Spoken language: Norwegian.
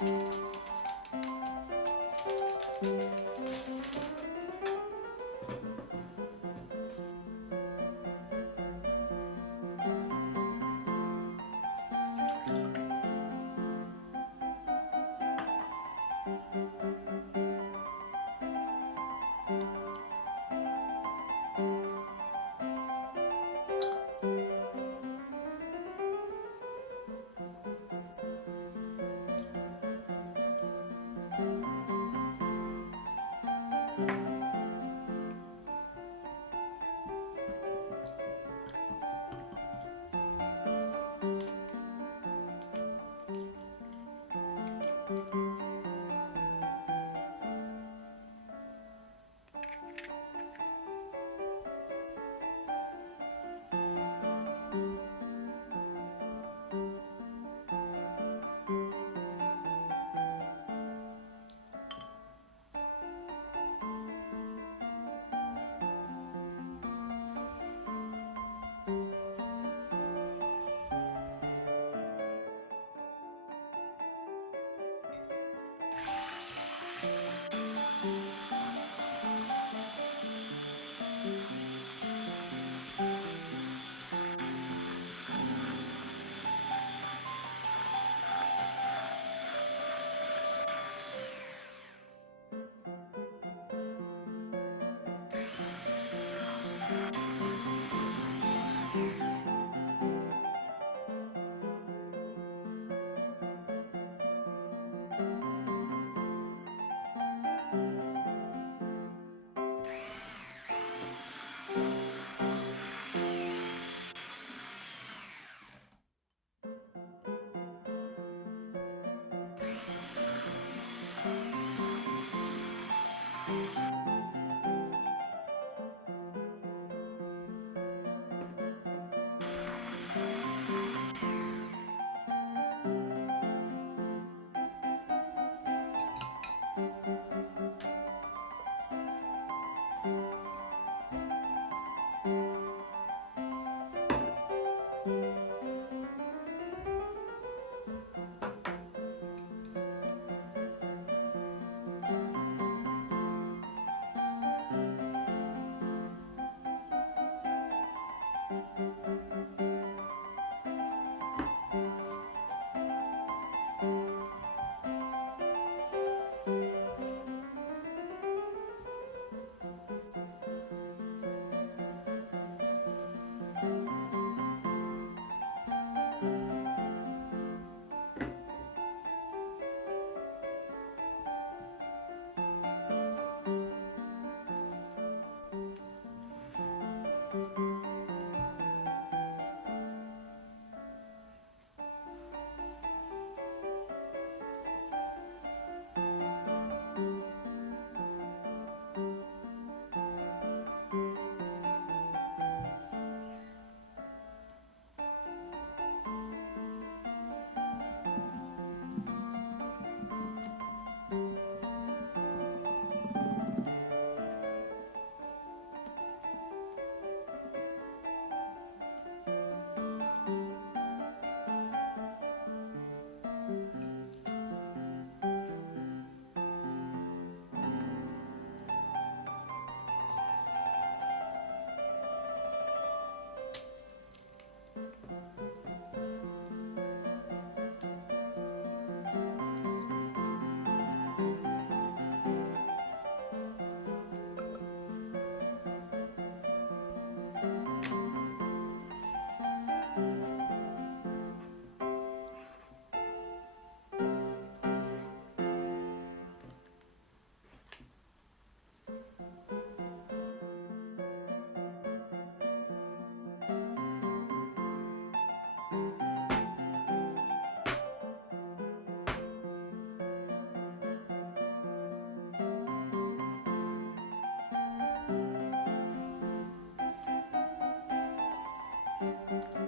thank you